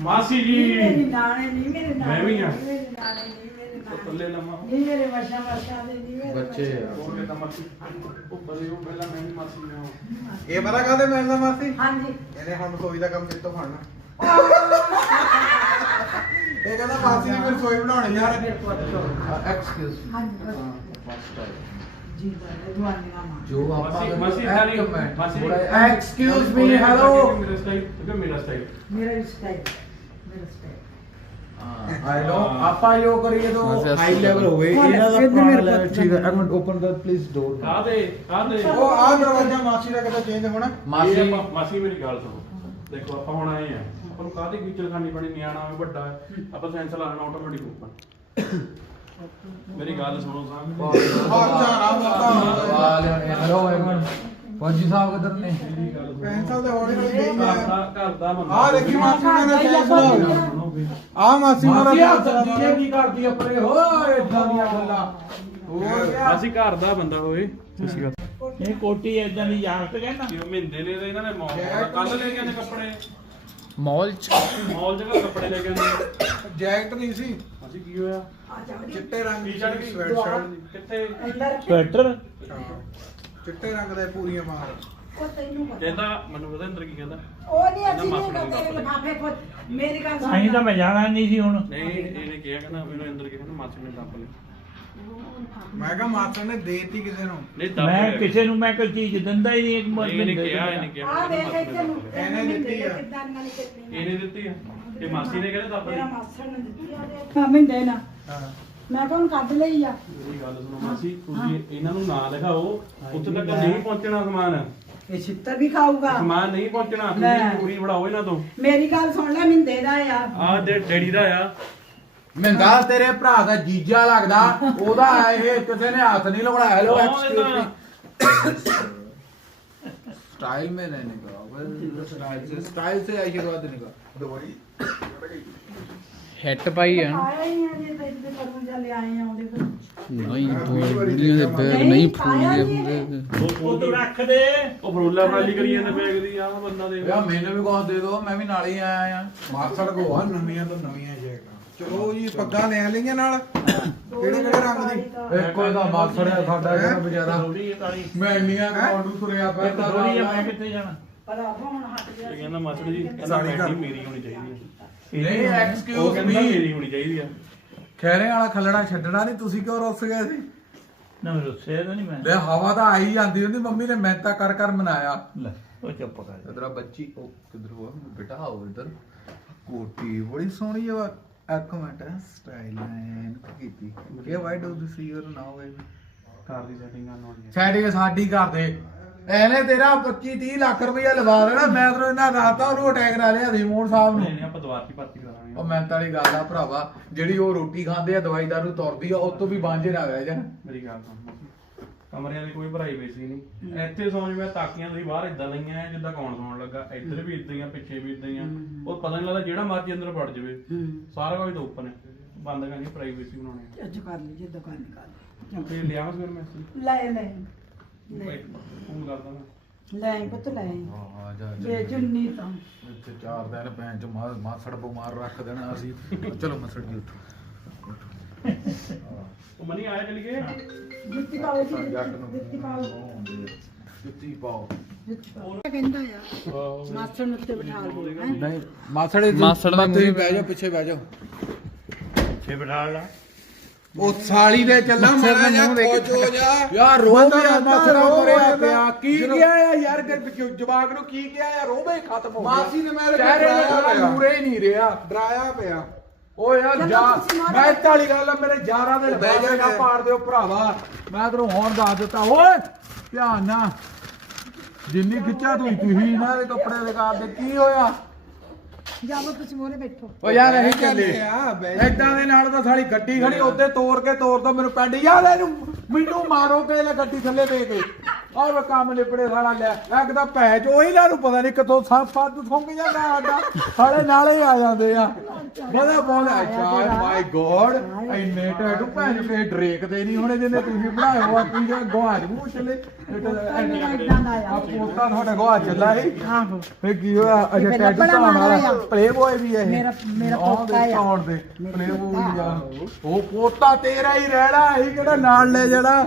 ਮਾਸੀ ਨਹੀਂ ਮੇਰੇ ਜੀ ਨਾਨੇ ਨਹੀਂ ਮੇਰੇ ਨਾਨੇ ਮੈਂ ਵੀ ਆ। ਨਹੀਂ ਮੇਰੇ ਨਾਨੇ ਨਹੀਂ ਮੇਰੇ ਨਾਨੇ ਪੱਲੇ ਲੰਮਾ ਨਹੀਂ ਮੇਰੇ ਵਸ਼ਾ ਵਸ਼ਾ ਦੇ ਨਹੀਂ ਮੇਰੇ ਬੱਚੇ ਆ। ਹੋਰ ਤਾਂ ਮਾਸੀ? ਉਹ ਬਲੇ ਉਹ ਪਹਿਲਾਂ ਮੈਂ ਵੀ ਮਾਸੀ ਨੂੰ ਆਵਾਂ। ਇਹ ਪਤਾ ਕਾਹਦੇ ਮਿਲਦਾ ਮਾਸੀ? ਹਾਂਜੀ। ਇਹਨੇ ਹੁਣ ਰਸੋਈ ਦਾ ਕੰਮ ਕਿੱਥੋਂ ਫੜਨਾ? ਇਹ ਕਹਿੰਦਾ ਮਾਸੀ ਨੇ ਫਿਰ ਰਸੋਈ ਬਣਾਉਣੀ ਯਾਰ ਐਕਸਕਿਊਜ਼ ਹਾਂਜੀ ਜੀ ਦਾ ਦੁਆਨੀਆਂ ਮਾਂ ਜੋ ਆਪਾਂ ਮਾਸੀ ਮਾਸੀ ਖਾਲੀ ਮਾਸੀ ਐਕਸਕਿਊਜ਼ ਮੀ ਹੈਲੋ। ਮੇਰਾ ਸਟਾਈਲ ਕਿ ਮੇਰਾ ਸਟਾਈਲ ਮੇਰਾ ਸਟਾਈਲ ਮੇਰਾ ਸਟਾਈਲ ਆਈ ਨੋ ਆਪਾਂ ਜੋ ਕਰੀਏ ਤਾਂ ਹਾਈ ਲੈਵਲ ਹੋਵੇ। ਇਹਨਾਂ ਦਾ ਪੁਰਾਣਾ ਲੈਵਲ ਠੀਕ ਹੈ ਇੱਕ ਮਿੰਟ ਓਪਨ ਦਾ ਪਲੀਜ਼ ਡੋਰ ਕਾ ਦੇ ਕਾ ਦੇ ਉਹ ਆਹ ਦਰਵਾਜ਼ਾ ਮਾਸੀ ਦਾ ਕਿਤੇ ਚੇਂਜ ਹੋਣਾ? ਮਾਸੀ ਆਪਾਂ- ਮਾਸੀ ਮੇਰੀ ਗੱਲ ਸੁਣੋ। ਦੇਖੋ ਆਪਾਂ ਹੁਣ ਆਏ ਆ ਆਪਾਂ ਨੂੰ ਕਾਹਦੀ ਫੀਚਰ ਖਾਣੀ ਪਣੀ ਨਿਆਣਾ ਵੱਡਾ। ਆਪਾਂ ਸੈਂਸ ਲਾਣਾ ਆਟੋਮੈਟਿਕ ਓਪਨ ਮੇਰੀ ਗੱਲ ਸੁਣੋ ਸਾਹਮਣੇ ਫੌਜੀ ਸਾਹਿਬ ਕਿੱਧਰ ਨੇ? ਗੱਲ ਪੈਨਸਲ ਤੇ ਹੌਲੀ ਹੌਲੀ ਗਈ ਦਾ ਘਰ ਦਾ ਦੇਖੀ ਮਾਸੀ ਨੇ ਆ ਮਾਸੀ ਮਾਸੀ ਨੇ ਆ ਸਬਜ਼ੀਆਂ ਕੀ ਕਰਦੀ ਆਪਣੇ ਹੋਏ ਇਦਾਂ ਦੀਆਂ ਗੱਲਾਂ। ਹੋਰ ਕਿਆ? ਅਸੀਂ ਘਰ ਦਾ ਬੰਦਾ ਹੋਵੇ ਸ਼੍ਰੀ ਅਕਾਲ। ਇਹ ਕੋਟੀ ਏਦਾਂ ਦੀ ਯਾਰਤ ਕਹਿੰਦਾ। ਕਿ ਮਹਿੰਦੇ ਨੇ ਤੇ ਇਹਨਾਂ ਨੇ ਮੌਲ ਕੱਲ ਲੈ ਕੇ ਆਨੇ ਕੱਪੜੇ। ਮਾਲ ਚ? ਮੌਲ ਜਗ੍ਹਾ ਕੱਪੜੇ ਲੈ ਕੇ ਆਨੇ ਜੈਕਟ ਨਹੀਂ ਸੀ। ਅਸੀਂ ਕੀ ਹੋਇਆ? ਚਿੱਟੇ ਰੰਗ ਦੀ ਟੀ-ਸ਼ਰਟ ਸਵੈਟ ਸ਼ਰਟ ਕਿੱਥੇ? ਅੰਦਰ ਸਵੈਟਰ ਹਾਂ। ਚਿੱਟੇ ਰੰਗ ਦੇ ਪੂਰੀਆਂ ਮਾਰ। ਕਹਿੰਦਾ ਮੈਨੂੰ ਪਤਾ ਅੰਦਰ ਕੀ ਕਹਿੰਦਾ। ਉਹ ਨਹੀਂ ਅਸੀਂ ਮਾਸੜ ਨਹੀਂ ਨੂੰ ਤੇਰੇ ਕੱਪੜੇ। ਲਿਫਾਫੇ ਪੁੱਤ ਮੇਰੀ ਗੱਲ ਸੁਣ ਅਸੀਂ ਤਾਂ ਮੈਂ ਜਾਣਾ ਨਹੀਂ ਸੀ ਹੁਣ। ਨਹੀਂ ਇਹਨੇ ਕਿਹਾ ਕਹਿੰਦਾ ਮੈਨੂੰ ਅੰਦਰ ਕਿਹਾ ਨਾ ਮਾਸੀ ਨੇ ਦੱਬ ਲਿਆ। ਮੈਂ ਕਿਹਾ ਮਾਸਟਰ ਨੇ ਦੇਤੀ ਕਿਸੇ ਨੂੰ। ਨਹੀਂ ਦੱਬ ਮੈਂ। ਕਿਸੇ ਨੂੰ ਮੈਂ ਕੋਈ ਚੀਜ਼ ਦਿੰਦਾ ਹੀ ਨਹੀਂ ਇੱਕ ਨਹੀਂ, ਇਹਨੇ ਕਿਹਾ ਇਹਨੇ ਕਿਹਾ। ਆ ਮਾਸੀ ਇੱਥੇ ਨੇ। ਇਹਨੇ ਦਿੱਤੀ ਆ। ਕਿੱਦਾਂ ਇਹਨੇ ਦਿੱਤੀ ਆ। ਤੇ ਮਾਸੀ ਨੇ ਕਹਿੰਦਾ ਦੱਬ ਮੇਰਾ ਮਾਸੜ ਨੇ ਦਿੱਤੀ ਆ ਉਹਦੇ ਹਾਂ ਮਿੰਡੇ ਨਾ। ਹਾਂ। ਮੈਂ ਕੋਣ ਕੱਢ ਲਈ ਆ। ਮੇਰੀ ਗੱਲ ਸੁਣੋ ਮਾਸੀ ਤੁਸੀਂ ਇਹਨਾਂ ਨੂੰ ਨਾ ਲਿਖਾਓ ਉੱਥੇ ਤੱਕ ਨਹੀਂ ਪਹੁੰਚਣਾ ਸਮਾਨ। ਇਹ ਛਿੱਤਰ ਵੀ ਖਾਊਗਾ। ਸਮਾਨ ਨਹੀਂ ਪਹੁੰਚਣਾ ਲੈ। ਤੁਸੀਂ ਪੂਰੀ ਬਣਾਓ ਇਹਨਾਂ ਤੋਂ। ਮੇਰੀ ਗੱਲ ਸੁਣ ਲੈ ਮਿੰਦੇ ਦਾ ਆ। ਆਹ ਦੇ ਡੈਡੀ ਦਾ ਆ। ਮਿੰਦਾ ਤੇਰੇ ਭਰਾ ਦਾ ਜੀਜਾ ਲੱਗਦਾ ਉਹਦਾ ਇਹ ਕਿਸੇ ਨੇ ਹੱਥ ਨਹੀਂ ਲਗੜਾਇਆ ਲੋ ਸਟਾਈਲ ਮੇ ਰਹਿਣੇ ਦਾ ਬਸ ਸਟਾਈਲ ਸੇ। ਸਟਾਈਲ ਸੇ ਆਸ਼ੀਰਵਾਦ ਦੇਣੇ ਦਾ ਹੈਟ ਪਾਈ ਆ। ਆਇਆ ਹੀ ਆ ਜੇ ਤੇ ਤੇ ਲੈ ਆਏ ਆ ਫਿਰ ਨਹੀਂ ਬੋਲੀਆਂ ਦੇ ਬੈਗ ਨਹੀਂ ਫੋਲਦੇ ਹੁੰਦੇ। ਉਹ ਤੋਂ ਰੱਖ ਦੇ। ਉਹ ਫਰੋਲਾ ਮਾਲੀ ਕਰੀ ਜਾਂਦੇ ਬੈਗ ਦੀ ਆ ਬੰਦਾ ਦੇ। ਯਾ ਮੈਨੂੰ ਵੀ ਕੁਝ ਦੇ ਦੋ ਮੈਂ ਵੀ ਨਾਲ ਆਇਆ ਆ। ਮਾਸੜ ਕੋ ਆ ਨਵੀਆਂ ਤੋਂ ਨਵੀਆਂ ਜੈਕਟਾਂ ਚਲੋ ਜੀ ਪੱਗਾਂ ਲੈ ਲਈਆਂ ਨਾਲ। ਕਿਹੜੇ ਕਿਹੜੇ ਰੰਗ ਦੀ? ਇੱਕੋ ਇਹਦਾ ਮਾਸੜਿਆ ਸਾਡਾ ਜਿਹੜਾ ਵਿਚਾਰਾ ਥੋੜੀ ਜਿਹੀ ਕਾਲੀ ਮੈਂ ਇੰਨੀਆਂ ਤੁਰਿਆ ਇੱਕ ਫਿਰਦਾ ਥੋੜੀ ਮੈਂ। ਕਿੱਥੇ ਜਾਣਾ? ਪਰ ਆਪਾਂ ਹੁਣ ਹਟ ਗਿਆ ਕਹਿੰਦਾ ਮਾਸਟਰ ਜੀ ਕਹਿੰਦਾ ਮੇਰੀ ਹੋਣੀ ਚਾਹੀਦੀ ਹੈ ਨਹੀਂ ਉਹ ਐਕਸਕਿਊਜ਼ ਕਹਿੰਦਾ ਮੀ ਮੇਰੀ ਹੋਣੀ ਚਾਹੀਦੀ ਆ। ਖੈਰੇ ਵਾਲਾ ਖੱਲੜਾ ਛੱਡਣਾ ਨਹੀਂ ਤੁਸੀਂ ਕਿਉਂ ਰੁੱਸ ਗਏ ਸੀ? ਨਾ ਰੁੱਸੇ ਤਾਂ ਨਹੀਂ ਮੈਂ। ਲੈ ਹਵਾ ਤਾਂ ਆਈ ਜਾਂਦੀ ਹੁੰਦੀ ਮੰਮੀ ਨੇ ਮਿਹਨਤਾਂ ਕਰ ਕਰ ਮਨਾਇਆ। ਲੈ ਉਹ ਚੁੱਪ ਕਰ ਤੇਰਾ ਬੱਚੀ ਉਹ ਕਿਧਰ ਹੋਆ ਬੇਟਾ ਆਓ ਇਧਰ। ਕੋਟੀ ਬੜੀ ਸੋਹਣੀ ਆ ਇੱਕ ਮਿੰਟ ਸਟਾਈਲ ਲਾਈਨ ਕੀਤੀ। ਕਿ why do this your now car the setting ਵਾਲੀ ਹੈ ਸੈਟਿੰਗ ਸਾਡੀ ਕਰ ਦੇ। ਐਨੇ ਤੇਰਾ 25 30 ਲੱਖ ਰੁਪਇਆ ਲਵਾ ਦੇਣਾ ਮੈਂ ਤੈਨੂੰ ਇਹਨਾਂ ਰਾਤਾ ਉਹਨੂੰ ਅਟੈਕ ਕਰਾ ਲਿਆ ਸੀ ਮੋਹਨ ਸਾਹਿਬ ਨੂੰ। ਨਹੀਂ ਆਪਾਂ ਦੁਆਰ ਦੀ ਭਰਤੀ ਕਰਾਵਾਂਗੇ ਉਹ ਮਿਹਨਤ ਵਾਲੀ ਗੱਲ ਆ ਭਰਾਵਾ ਜਿਹੜੀ ਉਹ ਰੋਟੀ ਖਾਂਦੇ ਆ ਦਵਾਈ ਦਾਰੂ ਤੁਰਦੀ ਆ ਉਹ ਤੋਂ ਵੀ ਬਾਂਝੇ ਨਾ ਰਹਿ ਜਾਣ। ਮੇਰੀ ਗੱਲ ਸੁਣ। ਕਮਰਿਆਂ ਦੀ ਕੋਈ ਪ੍ਰਾਈਵੇਸੀ ਨਹੀਂ ਇੱਥੇ ਸੌਂ ਜਿਵੇਂ ਤਾਕੀਆਂ ਤੁਸੀਂ ਬਾਹਰ ਇਦਾਂ ਲਈਆਂ ਐ ਜਿੱਦਾਂ ਕੌਣ ਸੌਣ ਲੱਗਾ। ਇੱਧਰ ਵੀ ਇਦਾਂ ਹੀ ਆ ਪਿੱਛੇ ਵੀ ਇਦਾਂ ਹੀ ਆ। ਉਹ ਪਤਾ ਨਹੀਂ ਲੱਗਦਾ ਜਿਹੜਾ ਮਰਜ਼ੀ ਅੰਦਰ ਵੜ ਜਾਵੇ। ਸਾਰਾ ਕੁਝ ਤਾਂ ਓਪਨ ਹੈ ਬੰਦ ਕਰਨੀ ਪ੍ਰਾਈਵੇਸੀ ਬਣਾਉਣੀ ਅੱਜ ਕਰ ਲਈ ਜੇ ਦੁਕਾਨ ਨਿਕਾਲ ਹੈ ਤੇ ਲਿਆਵਾਂ ਫਿਰ ਮੈਂ ਲੈ ਲੈ। ਫੋਨ ਕਰਦਾ ਮੈਂ। ਲੈ ਪੁੱਤ ਲੈ ਆ ਜਾ ਜੇ। ਜੁੰਨੀ ਤਾਂ। ਇੱਥੇ ਚਾਰ ਦਿਨ ਭੈਣ ਚ ਮਾਰ ਮਾਸੜ ਬਿਮਾਰ ਰੱਖ ਦੇਣਾ ਅਸੀਂ। ਚਲੋ ਮਸੜ ਜੀ ਉੱਠੋ। ਮਨੀ ਆਇਆ ਚਲੀ ਗਏ ਜੁੱਤੀ ਪਾਓ ਜੀ ਨੂੰ। ਜੁੱਤੀ ਪਾਓ। ਜੁੱਤੀ ਪਾਓ। ਜੁੱਤੀ ਪਾਓ। ਕਹਿੰਦਾ ਆ ਮਾਸਟਰ ਨੂੰ ਉੱਤੇ ਬਿਠਾ ਲਓ। ਹੈਂ। ਨਹੀਂ ਮਾਸੜ ਮਾਸੜ ਦਾ ਤੁਸੀਂ ਮੂੰਹ- ਬਹਿ ਜਾਓ ਪਿੱਛੇ ਬਹਿ ਜਾਓ। ਛੇ ਬਿਠਾ ਲਾ। ਉਹ ਸਾਲੀ ਦੇ ਚੱਲਾ ਮਾਰਾ ਜਾਂ ਕੋਚ ਹੋ ਜਾ। ਯਾਰ ਰੋਬ ਬੰਦਾ ਯਾਰ ਬੰਦਾ ਮਾਸੜਾ ਰੋਬ ਮਰਿਆ ਜਾਂਦਾ। ਪਿਆ। ਕੀ ਆ ਯਾਰ ਜਵਾਕ ਨੂੰ ਕੀ ਗਿਆ ਆ? ਰੋਬੇ ਖਤਮ ਹੋ ਗਿਆ। ਮਾਸੀ ਨੇ ਮੇਰੇ ਕੋਲ ਚਿਹਰੇ ਡਰਾਇਆ। ਮੂਰੇ ਨਹੀਂ ਰਿਹਾ ਡਰਾਇਆ ਪਿਆ। ਓ ਯਾਰ ਜਾ ਮੈਂ ਤਾਲੀ ਗੱਲ ਆ ਮੇਰੇ ਯਾਰਾਂ ਦੇ ਬਹਿ ਜਾ ਲਫਾਫੇ ਨਾ ਯਾਰ। ਪਾੜ ਦਿਓ ਭਰਾਵਾ। ਮੈਂ ਤੈਨੂੰ ਹੁਣ ਦੱਸ ਦਿੱਤਾ ਓਏ ਧਿਆਨ ਨਾਲ। ਜਿੰਨੀ ਖਿੱਚਾ ਤੂੰ ਤੁਸੀਂ ਇਹਨਾਂ ਦੇ ਕੱਪੜੇ ਦੇ ਕਾਰ ਦੇ ਕੀ ਹੋਇਆ? ਜਾਓ ਤੁਸੀਂ ਮੋਰੇ ਬੈਠੋ। ਓ ਯਾਰ ਅਸੀਂ ਚੱਲੇ। ਆ। ਐਦਾਂ ਦੇ ਨਾਲ ਤਾਂ ਸਾਲੀ ਗੱਡੀ ਖੜੀ ਉੱਤੇ ਤੋੜ ਕੇ ਤੋੜ ਦੋ ਮੈਨੂੰ ਪੈਂਦੀ। ਯਾਰ ਇਹਨੂੰ ਮੈਨੂੰ ਮਾਰੋ ਤੇ ਲੈ ਗੱਡੀ ਥੱਲੇ ਦੇ ਕੇ। ਆਹ ਵੇ ਕੰਮ ਨਿਪੜੇ ਸਾਲਾ ਲੈ ਇੱਕ ਤਾਂ ਭੈ ਚ ਉਹੀ ਲੈ ਨੂੰ ਪਤਾ ਨਹੀਂ ਕਿੱਥੋਂ ਸੱਪ ਫੱਦ ਥੁੰਗ ਜਾਂਦਾ ਸਾਡਾ। ਸਾਲੇ ਨਾਲੇ ਆ ਜਾਂਦੇ ਆ। ਬੜਾ ਬੋਲ ਅੱਛਾ ਮਾਈ ਗੋਡ ਇੰਨੇ ਟੈਟੂ ਭੈਣ ਕੇ ਡਰੇਕ ਦੇ ਨਹੀਂ ਹੋਣੇ ਜਿੰਨੇ ਤੁਸੀਂ ਬਣਾਏ ਹੋ। ਆਪਣੀ ਜਾਂ ਗਵਾਜ ਮੂੰਹ ਚਲੇ ਆ। ਪੋਤਾ ਤੁਹਾਡਾ ਗਵਾਜ ਚੱਲਾ ਏ ਆਹੋ। ਫੇ ਕੀ ਹੋਇਆ? ਅੱਛਾ ਟੈਟੂ ਤਾਂ ਮਾਰਾ ਆ। ਪਲੇ ਬੋਏ ਵੀ ਹੈ ਇਹ। ਮੇਰਾ- ਮੇਰਾ ਪੋਤਾ ਆ। ਕੌਣ ਦੇ ਪਲੇ ਬੋਏ ਆ ਉਹ ਪੋਤਾ ਤੇਰਾ ਹੀ ਰਹਿਣਾ ਇਹ ਕਿਹੜਾ ਨਾਲ ਲੈ ਜਾਣਾ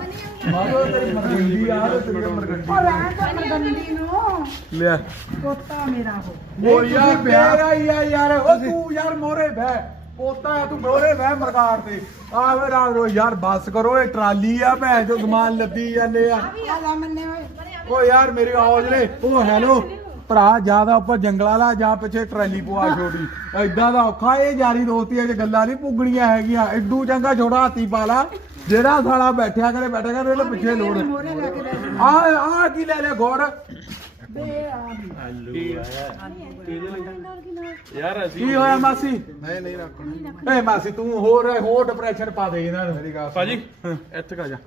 ਮਾਰੋ ਤੇਰੀ ਮਰਗੰਡੀ ਆ ਤੇ ਤੇਰੀ ਮਰਗੰਡੀ। ਉਹ ਰਹਿਣ ਦੋ ਗੰਦੀ ਨੂੰ। ਲਿਆ। ਪੋਤਾ ਮੇਰਾ ਹੋ ਉਹ ਯਾਰ ਤੇਰਾ ਹੀ ਆ ਯਾਰ। ਉਹ ਤੂੰ ਯਾਰ ਮੋਰੇ ਬਹਿ। ਪੋਤਾ ਆ ਤੂੰ ਮੋਰੇ ਬਹਿ ਮਰਕਾਰ ਤੇ। ਆ ਵੇ ਰਾਤ ਰੋ ਯਾਰ ਬੱਸ ਕਰੋ ਇਹ ਟਰਾਲੀ ਆ ਭੈਣ ਜੋ ਸਮਾਨ ਲੱਦੀ ਜਾਂਦੇ ਆ। ਆ ਲੈ ਮੰਨੇ ਓਏ ਓ ਯਾਰ ਮੇਰੀ ਆਵਾਜ਼ ਲੈ ਉਹ ਹੈਲੋ ਭਰਾ ਜ਼ਿਆਦਾ ਉੱਪਰ ਜੰਗਲਾ ਲਾ ਜਾਂ ਪਿੱਛੇ ਟਰਾਲੀ ਪਵਾ ਛੋਟੀ। ਐਦਾਂ ਦਾ ਔਖਾ ਇਹ ਯਾਰੀ ਦੋਸਤੀ ਚ ਗੱਲਾਂ ਨਹੀਂ ਪੁੱਗਣੀਆਂ ਹੈਗੀਆਂ। ਐਡੂ ਚੰਗਾ ਛੋੜਾ ਹਾਥੀ ਪਾ ਲਾ। ਜਿਹੜਾ ਸਾਲਾ ਬੈਠਿਆ ਕਰੇ ਬੈਠਾ ਕਰੇ ਉਹਦੇ ਪਿੱਛੇ ਲੋੜ। ਮੋਰੇ ਲੈ ਕੇ ਲੈ ਆ ਆ ਕੀ ਲੈ ਲਿਆ ਗੋੜ ਬੇ ਆ ਯਾਰ ਅਸੀਂ ਕੀ ਹੋਇਆ ਮਾਸੀ? ਨਹੀਂ ਨਹੀਂ ਰੱਖਣਾ। ਏ ਮਾਸੀ ਤੂੰ ਹੋਰ ਹੋਰ ਡਿਪਰੈਸ਼ਨ ਪਾ ਦੇ ਇਹਨਾਂ ਨੂੰ। ਮੇਰੀ ਗੱਲ ਭਾਜੀ ਇੱਥੇ ਕਾ ਜਾ।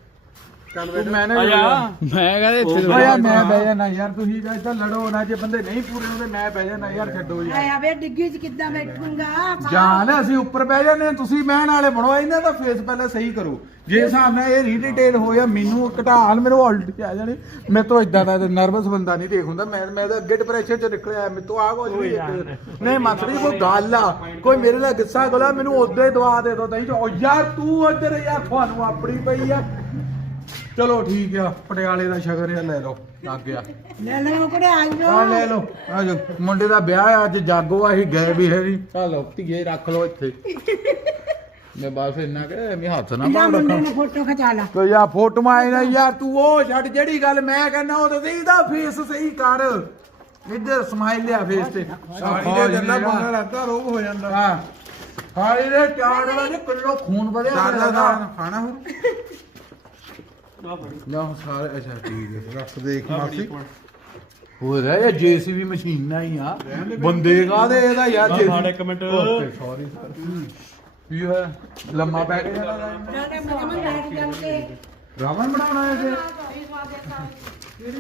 ਮੈਂ ਕਹਿੰਦਾ ਇੱਥੇ ਓ ਯਾਰ ਮੈਂ ਬਹਿ ਜਾਣਾ ਯਾਰ ਤੁਸੀਂ ਇੱਥੇ ਲੜੋ ਨਾ ਜੇ ਬੰਦੇ ਨਹੀਂ ਪੂਰੇ ਹੁੰਦੇ ਮੈਂ ਬਹਿ ਜਾਣਾ ਯਾਰ ਛੱਡੋ ਯਾਰ। ਆਇਆ ਵੇ ਡਿੱਗੀ ਚ ਕਿੱਦਾਂ ਬੈਠੂੰਗਾ? ਜਾਨ ਅਸੀਂ ਉੱਪਰ ਬਹਿ ਜਾਂਦੇ ਹਾਂ, ਤੁਸੀਂ ਬਹਿਣ ਵਾਲੇ ਬਣੋ ਇਹਨਾਂ ਦਾ ਫੇਸ ਪਹਿਲਾਂ ਸਹੀ ਕਰੋ। ਜੇ ਹਿਸਾਬ ਨਾਲ ਇਹ ਰੀਡਿਟੇਲ ਹੋਇਆ ਮੈਨੂੰ ਘਟਾਲ ਮੈਨੂੰ ਉਲਟੀ ਆ ਜਾਣੀ ਮੈਂ ਤੋਂ ਇਦਾਂ ਦਾ ਨਰਵਸ ਬੰਦਾ ਨਹੀਂ ਦੇਖ ਹੁੰਦਾ। ਮੈਂ ਮੈਂ ਤਾਂ ਅੱਗੇ ਡਿਪਰੈਸ਼ਨ ਚ ਨਿਕਲਿਆ ਮੈਂ ਤੋਂ ਆ ਕੁਝ ਨਹੀਂ ਦੇਖਦਾ। ਨਹੀਂ ਮਸਲੀ ਕੋਈ ਗੱਲ ਆ। ਕੋਈ ਮੇਰੇ ਨਾਲ ਗੁੱਸਾ ਗਲਾ ਮੈਨੂੰ ਉਦੋਂ ਹੀ ਦਵਾ ਦੇ ਦੋ ਨਹੀਂ ਓ ਯਾਰ ਤੂੰ ਇੱਧਰ ਯਾਰ ਤੁਹਾਨੂੰ ਆਪਣੀ ਪਈ ਆ। ਚਲੋ ਠੀਕ ਆ ਪਟਿਆਲੇ ਦਾ ਸ਼ਗਰ ਆ ਲੈ ਲਓ ਲੱਗ ਗਿਆ। ਲੈ ਲੈ ਉਹ ਕੋੜੇ ਆ ਆ ਲੈ ਲਓ ਆ ਜਾਓ। ਮੁੰਡੇ ਦਾ ਵਿਆਹ ਆ ਅੱਜ ਜਾਗੋ ਆ ਅਸੀਂ ਗਏ ਵੀ ਹੈ ਨਹੀਂ। ਚਲੋ ਧੀਏ ਰੱਖ ਲਓ ਇੱਥੇ। ਮੈਂ ਬਸ ਇੰਨਾ ਕਿ ਮੈਂ ਹੱਥ ਨਾ ਜਾ ਪਾਉ ਮੁੰਡੇ ਰੱਖਾਂ। ਨੇ ਫੋਟੋ ਖਿਚਾ ਲਾ। ਤੋ ਯਾ ਫੋਟੋਆਂ ਆਏ ਨਾ ਯਾਰ ਤੂੰ ਉਹ ਛੱਡ ਜਿਹੜੀ ਗੱਲ ਮੈਂ ਕਹਿੰਦਾ ਉਹ ਤੇ ਇਹਦਾ ਫੇਸ ਸਹੀ ਕਰ। ਇੱਧਰ ਸਮਾਈਲ ਲਿਆ ਫੇਸ ਤੇ। ਸਾੜੀ ਦੇ ਜੱਲਾ ਬੰਦਾ ਰਹਿੰਦਾ ਰੋਗ ਹੋ ਜਾਂਦਾ। ਹਾਂ। ਸਾੜੀ ਦੇ ਚਾਰ ਵਜੇ ਕਿਲੋ ਖੂਨ ਵਧਿਆ ਦਾਦਾ ਹੋਇਆ ਦਾ ਖਾਣਾ ਹੋਰ ਨਾ ਸਾਰੇ ਅੱਛਾ ਠੀਕ ਹੈ ਰੱਖ ਦੇਖ ਮਾਸੀ। ਹੋ ਰਿਹਾ ਇਹ ਜੀਸੀਬੀ ਮਸ਼ੀਨਾਂ ਹੀ ਆ। ਬੰਦੇ ਕਾਦੇ ਇਹਦਾ ਯਾਰ JCB ਫੜ ਇੱਕ ਮਿੰਟ। ਓਕੇ ਸੌਰੀ ਸਰ ਕੀ ਹੋਇਆ? ਲੰਮਾ ਪੈ ਗਿਆ ਨਾਲੇ ਮਨ ਬੈਠ ਜਾਂਦੇ ਰਾਵਣ ਬਣਾਉਣਾ ਹੈ ਤੇ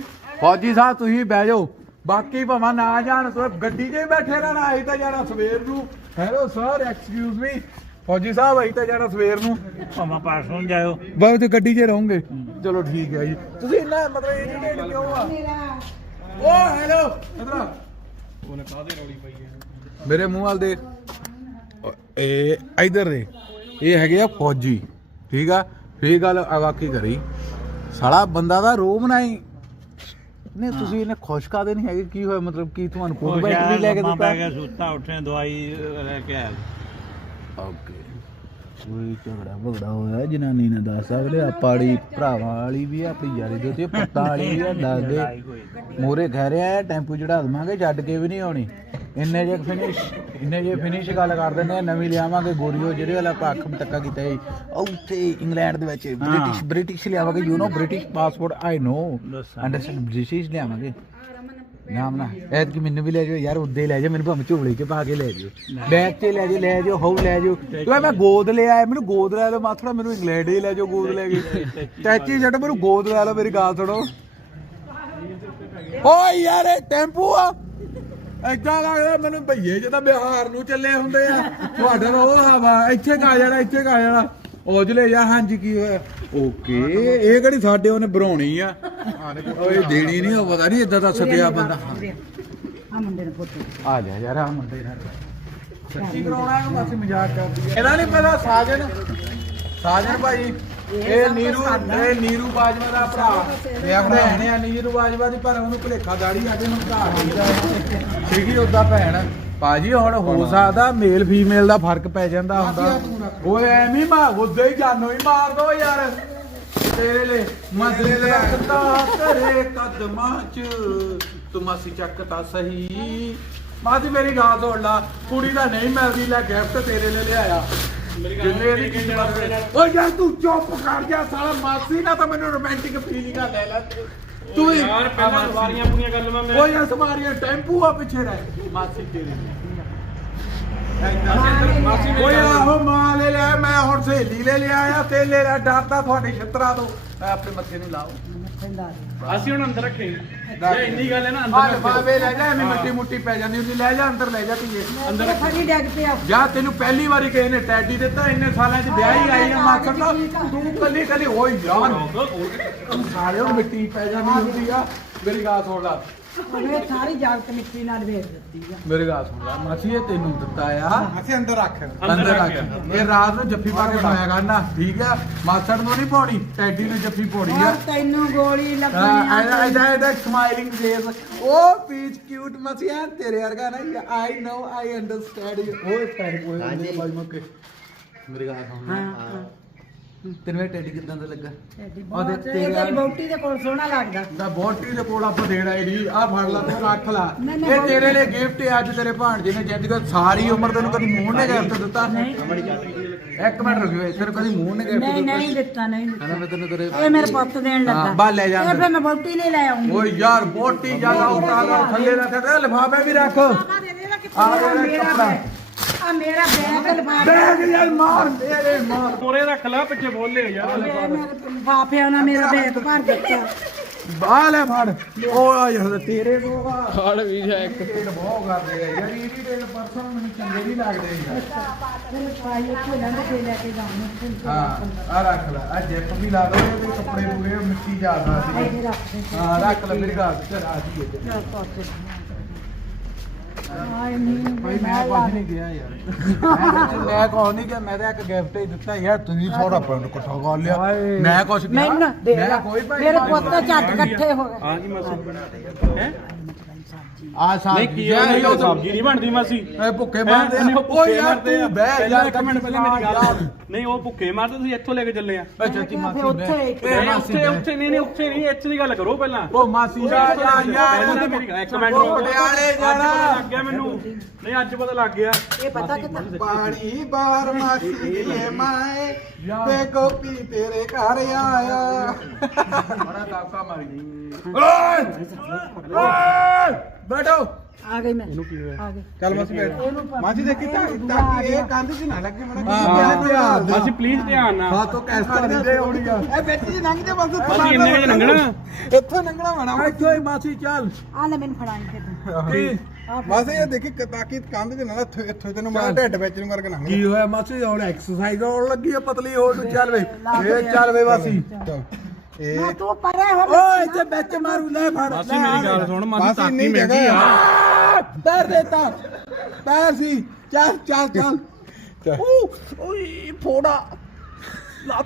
ਫੌਜੀ ਸਾਹਿਬ ਤੁਸੀਂ ਬਹਿ ਜਾਓ। ਬਾਕੀ ਭਾਵੇਂ ਨਾ ਜਾਣ ਸੋ ਗੱਡੀ 'ਚ ਹੀ ਬੈਠੇ ਰਹਿਣਾ ਅਸੀਂ ਤਾਂ ਜਾਣਾ ਸਵੇਰ ਨੂੰ। ਹੈਲੋ ਸਰ ਐਕਸਕਿਊਜ਼ ਮੀ ਫੌਜੀ ਸਾਹਿਬ ਅਸੀਂ ਤਾਂ ਜਾਣਾ ਸਵੇਰ ਨੂੰ। ਭਾਵੇਂ ਪਾਸੋਂ ਜਾਇਓ। ਬਸ ਤੇ ਗੱਡੀ 'ਚ ਰਹੋਗੇ। ਚਲੋ ਠੀਕ ਹੈ ਜੀ। ਤੁਸੀਂ ਇੰਨਾ ਮਤਲਬ ਇਰੀਟੇਟ ਕਿਉਂ ਆ? ਓ ਹੈਲੋ ਇਧਰ ਉਹਨੇ ਕਾਹਦੇ ਰੌਲੀ ਪਈ ਹੈ? ਮੇਰੇ ਮੂੰਹ ਵਾਲ ਦੇ ਇਹ ਇਧਰ ਦੇ ਇਹ ਹੈਗੇ ਆ ਫੌਜੀ ਠੀਕ ਆ? ਫੇਰ ਗੱਲ ਆ ਵਾਕੀ ਕਰੀ। ਸਾਲਾ ਬੰਦਾ ਦਾ ਰੋ ਬਣਾਈ ਨੇ ਤੁਸੀਂ ਇਹਨੇ ਖੁਸ਼ ਕਾਦੇ ਨਹੀਂ ਹੈਗੇ? ਕੀ ਹੋਇਆ? ਮਤਲਬ ਕੀ ਤੁਹਾਨੂੰ ਕੋਟ ਬੈਗ ਵੀ ਲੈ ਕੇ ਦਿੱਤਾ? ਗਿਆ ਸੁੱਤਾ ਉੱਠੇ ਦਵਾਈ ਲੈ ਕੇ ਆਇਆ। ਓਕੇ ਕੋਈ ਝਗੜਾ ਭਗੜਾ ਹੋਇਆ ਜਨਾਨੀ ਨੇ ਦੱਸ ਸਕਦੇ ਆ ਪਾੜੀ ਭਰਾਵਾਂ ਵਾਲੀ ਵੀ ਆ ਆਪਣੀ ਯਾਰੀ ਦੇ ਤੇ ਪੁੱਤਾਂ ਵਾਲੀ ਵੀ ਆ ਦੱਸ ਦੇ। ਮੋਰੇ ਕਹਿ ਰਿਹਾ ਟੈਂਪੂ ਚੜਾ ਦਵਾਂਗੇ ਛੱਡ ਕੇ ਵੀ ਨਹੀਂ ਆਉਣੀ। ਇੰਨੇ ਜੇ ਫਿਨਿਸ਼ ਇੰਨੇ ਜੇ ਫਿਨਿਸ਼ ਗੱਲ ਕਰ ਦਿੰਦੇ ਆ ਨਵੀਂ ਲਿਆਵਾਂਗੇ ਗੋਰੀਓ ਜਿਹੜੇ ਵਾਲਾ ਆਪਾਂ ਅੱਖ ਮਟੱਕਾ ਕੀਤਾ ਸੀ ਉੱਥੇ ਇੰਗਲੈਂਡ ਦੇ ਵਿੱਚ ਬ੍ਰਿਟਿਸ਼ ਬ੍ਰਿਟਿਸ਼ ਲਿਆਵਾਂਗੇ you know British passport I know understand British ਲਿਆਵਾਂਗੇ। ਨਾਮ ਨਾ ਐਤ ਕਿ ਮੈਨੂੰ ਵੀ ਲੈ ਜਾਓ ਯਾਰ ਉੱਦੇ ਲੈ ਜਾਓ ਮੈਨੂੰ ਭਾਵੇਂ ਝੋਲੇ 'ਚ ਪਾ ਕੇ ਲੈ ਜਾਓ। ਬੈਗ 'ਚ ਲੈ ਜਾਓ ਲੈ ਜਾਓ ਹਉ ਲੈ ਜਾਓ। ਤੂੰ ਮੈਂ ਗੋਦ ਲੈ ਆਇਆ ਮੈਨੂੰ ਗੋਦ ਲੈ ਲਓ ਮਾਥੜਾ ਮੈਨੂੰ ਇੰਗਲੈਂਡ ਹੀ ਲੈ ਜਾਓ ਗੋਦ ਲੈ ਕੇ। ਚਾਚੀ ਛੱਡ ਮੈਨੂੰ ਗੋਦ ਲੈ ਲਓ ਮੇਰੀ ਗੱਲ ਸੁਣੋ। ਓ ਯਾਰ ਇਹ ਟੈਂਪੂ ਆ। ਏਦਾਂ ਲੱਗਦਾ ਮੈਨੂੰ ਭਈਏ ਜਿਹਦਾ ਬਿਹਾਰ ਨੂੰ ਚੱਲੇ ਹੁੰਦੇ ਆ। ਤੁਹਾਡਾ ਤਾਂ ਉਹ ਹਵਾ ਇੱਥੇ ਕਾ ਜਾਣਾ ਇੱਥੇ ਕਾ ਜਾਣਾ। ਔਜਲੇ ਯਾ ਹਾਂਜੀ ਕੀ ਹੋਇਆ? ਓਕੇ ਇਹ ਕਿਹੜੀ ਸਾਡੇ ਉਹਨੇ ਬਣਾਉਣੀ ਆ? ਓਏ ਦੇਣੀ ਨਹੀਂ ਉਹ ਪਤਾ ਨਹੀਂ ਇਦਾਂ ਦਾ ਸੱਦਿਆ ਬੰਦਾ। ਆ ਮੁੰਡੇ ਨੇ ਫੋਟੋ ਆ ਜਾ ਯਾਰ ਆ ਮੁੰਡੇ ਨਾਲ। ਸੱਚੀ ਕਰਾਉਣਾ ਇਹਨੂੰ ਬਸ ਮਜ਼ਾਕ ਕਰਦੀ ਹੈ ਇਹਦਾ ਨਹੀਂ ਪਤਾ ਸਾਜਨ। ਸਾਜਨ ਭਾਈ। ਇਹ ਨੀਰੂ ਇਹ ਨੀਰੂ ਬਾਜਵਾ ਦਾ ਭਰਾ। ਇਹ ਭੈਣ ਆ ਨੀਰੂ ਬਾਜਵਾ ਦੀ ਪਰ ਉਹਨੂੰ ਭੁਲੇਖਾ ਦਾੜੀ ਆ ਕੇ ਹੁਣ ਘਰ ਨਹੀਂ ਸੀਗੀ ਉਹਦਾ ਭੈਣ। ਭਾਜੀ ਹੁਣ ਹੋ ਸਕਦਾ ਮੇਲ ਫੀਮੇਲ ਦਾ ਫ਼ਰਕ ਪੈ ਜਾਂਦਾ ਹੁੰਦਾ। ਓਏ ਐਵੇਂ ਮਾ ਉਦੋਂ ਹੀ ਜਾਨੋ ਹੀ ਮਾਰ ਦੋ ਯਾਰ। ਤੇਰੇ ਲਈ ਮਸਲੇ ਰੱਖਦਾ ਕਰੇ ਕਦਮਾਂ ਚ। ਤੂੰ ਮਾਸੀ ਚੱਕਤਾ ਸਹੀ। ਮਾਦੀ ਮੇਰੀ ਗੱਲ ਸੁਣ ਲਾ। ਕੁੜੀ ਦਾ ਨਹੀਂ ਮਿਲਦੀ ਲੈ ਗਿਫਟ ਤੇਰੇ ਲਈ ਲਿਆਇਆ। ਜਿੰਨੇ ਇਹਦੀ ਕੀਮਤ ਓ ਯਾਰ ਤੂੰ ਚੁੱਪ ਕਰ ਜਾ ਸਾਲਾ ਮਾਸੀ ਨਾ ਤਾਂ ਮੈਨੂੰ ਰੋਮਾਂਟਿਕ ਫੀਲਿੰਗਾਂ ਲੈ ਲੈ। ਤੂੰ ਹੀ- ਯਾਰ ਪਹਿਲਾਂ ਸਵਾਰੀਆਂ ਪੂਰੀਆਂ ਗੱਲ ਮੈਂ। ਓ ਯਾਰ ਸਮਾਰੀਆਂ ਟੈਂਪੂ ਆ ਪਿੱਛੇ ਰਹਿ। ਮਾਸੀ ਤੇਰੀ ਓਏ ਆਹੋ ਮਾਂ ਲੈ ਲਿਆ ਮੈਂ ਹੁਣ ਸਹੇਲੀ ਲੈ ਲਿਆ ਆ ਤੇ ਲੈ ਲਿਆ ਡਰਦਾ ਤੁਹਾਡੇ ਛਿੱਤਰਾ ਤੋਂ। ਮੈਂ ਆਪਣੇ ਮੱਥੇ ਨੂੰ ਲਾਓ ਅਸੀਂ ਹੁਣ ਅੰਦਰ ਰੱਖੇ। ਜੇ ਇੰਨੀ ਗੱਲ ਹੈ ਨਾ ਆ ਅੰਦਰ ਲਫਾਵੇ ਲੈ ਜਾ ਐਵੇਂ ਮਿੱਟੀ ਮੁੱਟੀ ਪੈ ਜਾਂਦੀ ਹੁੰਦੀ ਲੈ ਜਾ ਅੰਦਰ ਲੈ ਜਾ ਧੀਏ। ਅੰਦਰ ਫੜੀ ਡੱਗ ਪਿਆ ਜਾਂ ਤੈਨੂੰ ਪਹਿਲੀ ਵਾਰੀ ਕਿਸੇ ਨੇ ਟੈਡੀ ਦਿੱਤਾ ਇੰਨੇ ਸਾਲਾਂ 'ਚ ਵਿਆਹ ਹੀ ਆਈ ਆ ਮਾਸਟਰ ਦਾ। ਤੂੰ ਕੱਲੀ ਕੱਲੀ ਓਏ ਯਾਰ। ਸਾਲੇ ਉਹ ਮਿੱਟੀ ਪੈ ਜਾਂਦੀ ਹੁੰਦੀ ਆ। ਮੇਰੀ ਗੱਲ ਸੁਣ ਲਾ। ਉਹਨੇ ਸਾਰੀ ਜਾਗਤ ਮਿੱਟੀ ਨਾਲ ਵੇਚ ਦਿੱਤੀ ਆ। ਮੇਰੀ ਗੱਲ ਸੁਣ ਲਾ ਮਾਸੀ ਇਹ ਤੈਨੂੰ ਦਿੱਤਾ ਆ। ਅਸੀਂ ਅੰਦਰ ਰੱਖ। ਅੰਦਰ ਰੱਖ। ਇਹ ਰਾਤ ਨੂੰ ਜੱਫੀ ਪਾ ਕੇ ਪਾਇਆ ਕਰਨਾ ਠੀਕ ਆ? ਮਾਸਟਰ ਨੂੰ ਨਹੀਂ ਪਾਉਣੀ ਟੈਡੀ ਨੂੰ ਜੱਫੀ ਪਾਉਣੀ ਆ। ਔਰ ਤੈਨੂੰ ਗੋਲੀ ਲੱਗਣੀ ਆ। ਐਦਾ ਐਦਾ ਸਮਾਈਲਿੰਗ ਫੇਸ ਉਹ ਪੀਚ ਕਿਊਟ ਮਸੀਆ ਤੇਰੇ ਵਰਗਾ ਨਹੀਂ ਆਈ ਨੋ ਆਈ ਅੰਡਰਸਟੈਂਡ ਯੂ ਉਹ ਕੋਈ ਮੇਰੇ ਬਾਈ ਮੁੱਕੇ। ਮੇਰੇ ਗੱਲ ਸੁਣ ਹਾਂ। ਤੈਨੂੰ ਇਹ ਟੈਡੀ ਕਿਦਾਂ ਦਾ ਲੱਗਾ? ਤੇਰੀ ਉਹਦੇ ਤੇਰੇ ਤੇਰੀ ਬੌਟੀ ਦੇ ਕੋਲ ਸੋਹਣਾ ਲੱਗਦਾ। ਦਾ ਬੋਟੀ ਦੇ ਕੋਲ ਆਪਾਂ ਦੇਣਾ ਹੀ ਨਹੀਂ। ਆ ਫੜ ਲਾ ਤੂੰ ਰੱਖ ਲਾ। ਨਹੀਂ, ਨਹੀਂ, ਇਹ ਬਹੁਤ- ਤੇਰੇ ਲਈ ਗਿਫਟ ਹੈ ਅੱਜ ਤੇਰੇ ਭਾਣਜੇ ਨੇ ਜਿੱਦ ਕਰ ਸਾਰੀ ਉਮਰ ਤੈਨੂੰ ਕਦੀ ਮੂੰਹ ਨੇ ਗਿਫਟ ਦਿੱਤਾ? ਇੱਕ ਮਿੰਟ ਰੁਕਿਓ ਤੈਨੂੰ ਕਦੀ ਮੂੰਹ ਨੇ ਗਿਫਟ ਨਹੀਂ ਨਹੀਂ ਦਿੱਤਾ ਨਹੀਂ ਦਿੱਤਾ। ਹਨਾ ਮੈਂ ਤੈਨੂੰ ਤੇਰੇ ਇਹ ਮੇਰੇ ਪੁੱਤ ਦੇਣ ਲੱਗਾ। ਹਾਂ, ਬਾਹਰ ਲੈ ਜਾ ਇਹ। ਫਿਰ ਮੈਂ ਬੌਟੀ ਨਹੀਂ ਲੈ ਆਉਂਗੀ। ਓਏ ਯਾਰ ਬੋਟੀ ਜ਼ਿਆਦਾ ਉਤਾਰ ਲਾ ਥੱਲੇ ਰੱਖ ਦੇ ਲਿਫਾਫੇ ਵੀ ਰੱਖ। ਆ? ਮੇਰਾ ਕੱਪੜਾ ਆ ਮੇਰਾ ਬੈਗ ਲਫਾਫੇ ਬੈਗ ਯਾਰ ਮਾਰ ਮੇਰੇ ਮਾਰ। ਮੋਰੇ ਰੱਖ ਲਾ ਪਿੱਛੇ ਬੋਲੇ ਯਾਰ। ਮੇਰੇ ਲਫਾਫਿਆਂ ਨਾਲ ਮੇਰਾ ਬੈਗ ਭਰ ਦਿੱਤਾ। ਬਾਹ ਲੈ ਫੜ। ਉਹ ਆ ਯਾਰ ਤੇਰੇ ਕੋ ਆ। ਫੜ ਵੀ ਜਾ ਇੱਕ। ਟੇਲ ਬਹੁਤ ਕਰਦੇ ਆ ਯਾਰ ਇਹਦੀ ਟੇਲ ਪਰਸੋਂ ਮੈਨੂੰ ਚੰਗੇ ਨਹੀਂ ਲੱਗਦੇ ਯਾਰ। ਫਿਰ ਪਾਈ ਉੱਥੇ ਲੰਘ ਕੇ ਲੈ ਕੇ ਜਾਣੀ ਹਾਂ ਆ ਰੱਖ ਲੈ। ਆ ਜਿੱਪ ਵੀ ਲਾ ਲਓ ਇਹਦੇ ਕੱਪੜੇ ਪੂਰੇ ਮਿੱਟੀ ਜਾਂਦਾ ਸੀ। ਇਹ ਰੱਖ ਦੇ। ਹਾਂ ਰੱਖ ਲੈ ਮੇਰੀ ਗੱਲ ਤੇ ਆ ਜੀ ਇੱਥੇ। ਚੱਲ ਪੁੱਤ ਆਏ ਨਹੀਂ ਭਾਈ ਮੈਂ ਕੁਝ ਨਹੀਂ ਗਿਆ ਯਾਰ। ਮੈਂ ਕੁਝ ਨਹੀਂ ਗਿਆ ਮੈਂ ਤਾਂ ਇੱਕ ਗਿਫਟ ਹੀ ਦਿੱਤਾ ਯਾਰ ਤੁਸੀਂ ਥੋੜਾ ਪਿੰਡ ਇਕੱਠਾ ਕਰ ਲਿਆ? ਮੈਂ ਕੁਝ ਗਿਆ ਮੈਨੂੰ ਦੇ ਮੈਂ ਕੋਈ ਭਾਈ ਮੇਰੇ ਪੁੱਤ ਝੱਟ ਇਕੱਠੇ ਹੋ ਗਏ। ਹਾਂ ਜੀ ਮਾਸੀ। ਹੈ? ਆ ਨਹੀਂ ਕੀ ਹੋਇਆ? ਨਹੀਂ ਉਹ ਸਬਜ਼ੀ ਨਹੀਂ ਬਣਦੀ ਮਾਸੀ। ਇਹ ਭੁੱਖੇ ਮਾਰਦੇ ਆ। ਓ ਯਾਰ ਤੂੰ ਬਹਿ ਯਾਰ ਇੱਕ ਮਿੰਟ ਪਹਿਲਾਂ ਮੇਰੀ ਗੱਲ ਨਹੀਂ ਉਹ ਭੁੱਖੇ ਮਾਰਦੇ ਤੁਸੀਂ ਇੱਥੋਂ ਲੈ ਕੇ ਚੱਲੇ ਆ। ਚਾਚੀ ਮਾਸੀ ਬਹਿ। ਇਹ ਉੱਥੇ। ਉੱਥੇ ਨਹੀਂ ਨਹੀਂ ਉੱਥੇ ਨਹੀਂ ਇੱਥੇ ਦੀ ਗੱਲ ਕਰੋ ਪਹਿਲਾਂ। ਓ ਮਾਸੀ ਯਾਰ ਮੇਰੀ ਗੱਲ- ਇੱਕ ਮਿੰਟ। ਪਟਿਆਲੇ ਜਾਣਾ। ਲੱਗ ਗਿਆ ਮੈਨੂੰ। ਨਹੀਂ ਅੱਜ ਪਤਾ ਲੱਗ ਗਿਆ। ਇਹ ਪਤਾ ਕਿੱਦਾਂ? ਪਾਣੀ ਬਾਰ ਮਾਸੀ ਏ ਮਾਏ। ਤੇ ਗੋਪੀ ਤੇਰੇ ਘਰ ਆਇਆ। ਬੜਾ ਕਾਕਾ ਮਾਰੀ। ਓਏ! ਓਏ! ਬੈਠੋ। ਆ ਗਈ ਮੈਂ। ਆ ਗਈ। ਚੱਲ ਮਾਸੀ ਬੈਠ। ਮਾਸੀ ਦੇਖੀ ਤਾਂ ਤਾਂ ਕਿ ਇਹ ਕੰਧ 'ਚ ਨਾ ਲੱਗੇ ਮੜਾ ਹਾਂ। ਮਾਸੀ ਪਲੀਜ਼ ਧਿਆਨ ਨਾਲ। ਹਾਂ ਤੋ ਕੈਸਾ ਨਹੀਂ ਦੇ। ਹੋਣੀ ਆ। ਇਹ ਵਿੱਚ ਜੀ ਲੰਘ ਜਾ ਬਸ ਮਾਸੀ ਇੰਨੇ ਵਜੇ ਲੰਘਣਾ? ਇੱਥੋਂ ਲੰਘਣਾ ਵਣਾ ਇੱਥੋਂ ਹੀ ਮਾਸੀ ਚੱਲ। ਆ ਲੈ ਮੈਨੂੰ ਫੜਾਈ ਫਿਰ ਤੂੰ। ਕੀ? ਬਸ ਇਹ ਦੇਖੀ ਕ- ਤਾਂ ਕਿ ਕੰਧ 'ਚ ਨਾ ਇੱਥੋਂ ਇੱਥੋਂ ਤੈਨੂੰ ਮਾਰ ਢਿੱਡ ਵਿੱਚ ਨੂੰ ਕਰਕੇ ਲੰਘ ਕੀ ਹੋਇਆ ਮਾਸੀ? ਹੁਣ ਐਕਸਰਸਾਈਜ਼ ਹੋਣ ਲੱਗੀ ਆ ਪਤਲੀ ਹੋ ਤੂੰ ਚੱਲ ਵੇ। ਇਹ ਚੱਲ ਵੇ ਮਾਸੀ। ਚੱਲ ਨਾ ਤੂੰ ਪਰੇ ਹੋ ਓਏ ਇੱਥੇ ਵਿੱਚ ਮਾਰੂ ਲੈ ਫੜ ਮਾਸੀ ਮੇਰੀ ਗੱਲ ਸੁਣ ਮਾਸੀ ਤਾਕੀ ਮਹਿੰਗੀ ਆ। ਪੈਰ ਦੇਤਾ ਪੈਰ ਸੀ। ਚੱਲ ਚੱਲ ਚੱਲ। ਚੱਲ। ਓਏ ਫੋੜਾ।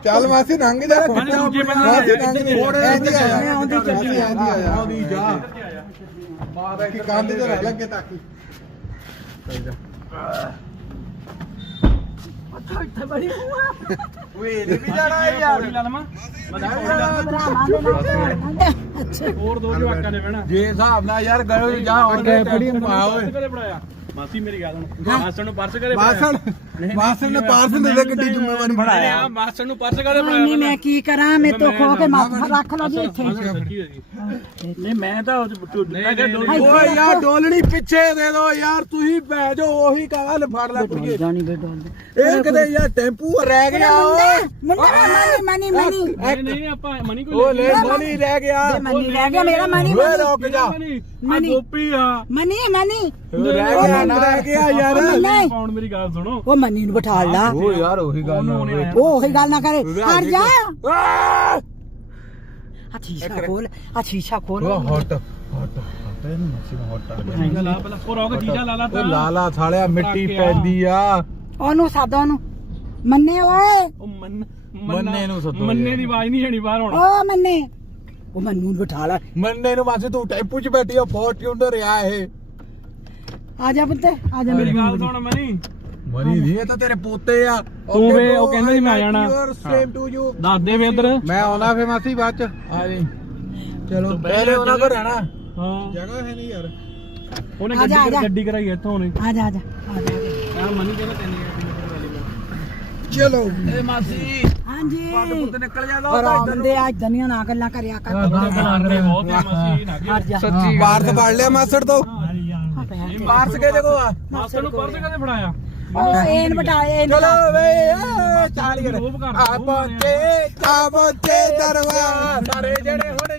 ਚੱਲ ਮਾਸੀ ਲੰਘ ਜਾ। ਦੂਜੇ ਬੰਦੇ ਜਾ, ਇੱਧਰ ਜਾ। ਫੋੜੇ ਆ ਜਾ। ਮੈਂ ਆਉਂਦੀ ਚੱਲੀ ਆ ਜਾ। ਆਉਂਦੀ ਜਾ। ਕਿ ਕੰਧ 'ਚ ਨਾ ਲੱਗੇ ਤਾਂ ਕਿ ਇੱਥੇ ਬੜੀ ਹੂਆ ਓਏ ਇਹ ਵੀ ਜਾਣਾ ਹੈ ਯਾਰ। ਪੌੜੀ ਲਾ ਲਵਾਂ ਭਰਾਵਾਂ ਦੇ ਨਾਲ ਅੱਛਾ ਹੋਰ ਦੋ ਜਵਾਕਾਂ ਨੇ ਬਹਿਣਾ। ਜੇ ਹਿਸਾਬ ਨਾਲ ਯਾਰ ਗਏ ਜਾ ਫੜੀ ਪਾ ਓਏ ਮਾਸੀ ਮੇਰੀ ਗੱਲ ਸੁਣ ਮਾਸਟਰ ਨੂੰ ਪਰਸ ਕਦੇ ਬਾਸਣ ਬਾਸਣ ਨੇ ਪਾਰਸਲ ਦੇ ਦੇ ਗੱਡੀ ਜ਼ਿੰਮੇਵਾਰੀ ਬਣਾਇਆ। ਆ। ਮਾਸਟਰ ਨੂੰ ਪਰਸ ਕਦੇ ਨਹੀਂ ਨਹੀਂ ਮੈਂ ਕੀ ਕਰਾਂ? ਮੈਂ ਤੋਂ ਖੋ ਕੇ ਮੱਥ ਰੱਖ ਲਓ ਜੀ ਇੱਥੇ। ਨਹੀਂ ਮੈਂ ਤਾਂ ਹਾਏ, ਓਏ ਯਾਰ ਡੋਲਣੀ ਪਿੱਛੇ ਦੇ ਦੋ ਯਾਰ ਤੁਸੀਂ ਬਹਿ ਜਾਓ ਉਹੀ ਗੱਲ ਫੜ ਲੈ ਕੁੜੀਏ। ਜਾਣੀ ਬੇਡੋਲ ਇਹ ਕਿਤੇ ਯਾਰ ਟੈਂਪੂ ਰਹਿ ਗਿਆ। ਓਏ ਮਨੀ ਮਨੀ ਮਨੀ। ਨਹੀਂ ਨਹੀਂ ਆਪਾਂ ਮਨੀ ਕੋਈ ਉਹ ਲੈ ਮਨੀ ਰਹਿ ਗਿਆ। ਮਨੀ ਰਹਿ ਗਿਆ ਮੇਰਾ ਮਨੀ ਓਏ ਰੁਕ ਜਾ। ਮਨੀ। ਮਨੀ। ਗੋਪੀ ਆ। ਮਨੀ ਮਨੀ। ਰਹਿ ਗਿਆ ਰਹਿ ਗਿਆ ਯਾਰ। ਨਹੀਂ ਪਾਉਣ ਮੇਰੀ ਗੱਲ ਸੁਣੋ? ਉਹ ਮਨੀ ਨੂੰ ਬਿਠਾ ਲਾ। ਓ ਯਾਰ ਉਹੀ ਗੱਲ ਨਾ ਉਹ ਉਹੀ ਗੱਲ ਨਾ ਕਰੇ। ਹਟ ਜਾ! ਆ ਸ਼ੀਸ਼ਾ ਖੋਲ ਆ ਸ਼ੀਸ਼ਾ ਖੋਲ। ਉਹ ਹਟ ਹਟ ਹਟ ਇਹਨੂੰ ਮੱਛੀ ਨੂੰ ਹਟ ਲਾ ਪਹਿਲਾਂ ਉਹ ਰੋਕ ਟੀਕਾ ਲਾ ਲਾ ਉਹ ਤਾਂ ਲਾਲਾ ਥਾਲਿਆ ਮਿੱਟੀ। ਪੈਂਦੀ ਆ। ਉਹਨੂੰ ਸੱਦ ਉਹਨੂੰ। ਮੰਨੇ ਓਏ। ਉਹ ਮੰਨ ਮੰਨਾ- ਨੂੰ ਸੱਦੋ ਮੰਨੇ। ਦੀ ਆਵਾਜ਼ ਨਹੀਂ ਜਾਣੀ ਬਾਹਰ ਹੁਣ। ਓ ਮੰਨੇ। ਉਹ ਮੰਨੂ ਨੂੰ ਬਿਠਾ ਲਾ। ਮੰਨੇ ਨੂੰ ਮਾਸੇ ਤੂੰ ਟੈਂਪੂ 'ਚ ਬੈਠੀ ਆ ਫੋਰਚੂਨਰ ਆ ਇਹ। ਆ ਜਾ ਪੁੱਤ ਆ ਜਾ ਮੇਰੀ ਮੇਰੇ ਗੱਲ ਸੁਣ ਮਨੀ। ਮਨੀ ਨਹੀਂ ਇਹ ਤਾਂ ਤੇਰੇ ਪੋਤੇ ਆ। ਤੂੰ ਵੇ, ਉਹ ਕਹਿੰਦਾ ਸੀ ਮੈਂ ਆ ਜਾਣਾ। ਸੇਮ ਟੂ ਯੂ ਦੱਸ ਦੇ ਵੇ ਇਧਰ ਮੈਂ ਆਉਣਾ ਫੇ ਮਾਸੀ ਬਾਅਦ 'ਚ। ਆ ਜੀ। ਚਲੋ ਪਹਿਲੇ ਉਹਨਾਂ ਕੋ ਰਹਿਣਾ। ਹਾਂ। ਜਗ੍ਹਾ ਹੈ ਨਹੀਂ ਯਾਰ। ਉਹਨੇ ਗੱਡੀ ਕਰਾਈ ਇੱਥੋਂ ਉਹਨੇ। ਆ ਜਾ ਆ ਜਾ। ਆ ਜਾ ਆ ਮਨੀ ਕਹਿੰਦਾ ਤੈਨੂੰ ਚਲੋ। ਏ ਮਾਸੀ। ਹਾਂਜੀ। ਪੁੱਤ ਨਿਕਲ ਜਾ ਪਰ ਆ ਬੰਦੇ ਆ ਦਨੀਆਂ ਨਾ ਗੱਲਾਂ ਕਰਿਆ ਕਰ। ਬਹੁਤ ਮਸੀ ਨਾ ਸੱਚੀ ਬਾਹਰ ਫੜ ਲਿਆ ਮਾਸੜ ਤੋਂ। ਆ ਪੈਰ ਪਾਰਸ ਕਿਹਦੇ ਕੋ ਆ? ਮਾਸਟਰ ਨੂੰ ਪਰਸ ਕਦੇ ਫੜਾਇਆ? ਉਹ ਇਹਨ ਬਿਠਾਏ ਇਹਨ ਚਲੋ ਵੇ ਏ ਚਾਲੀ ਕਰ। ਰੋਬ ਕਰ ਆ ਪਹੁੰਚੇ ਆ ਪਹੁੰਚੇ ਦਰਬਾਰ। ਸਾਰੇ ਜਿਹੜੇ ਹੁਣ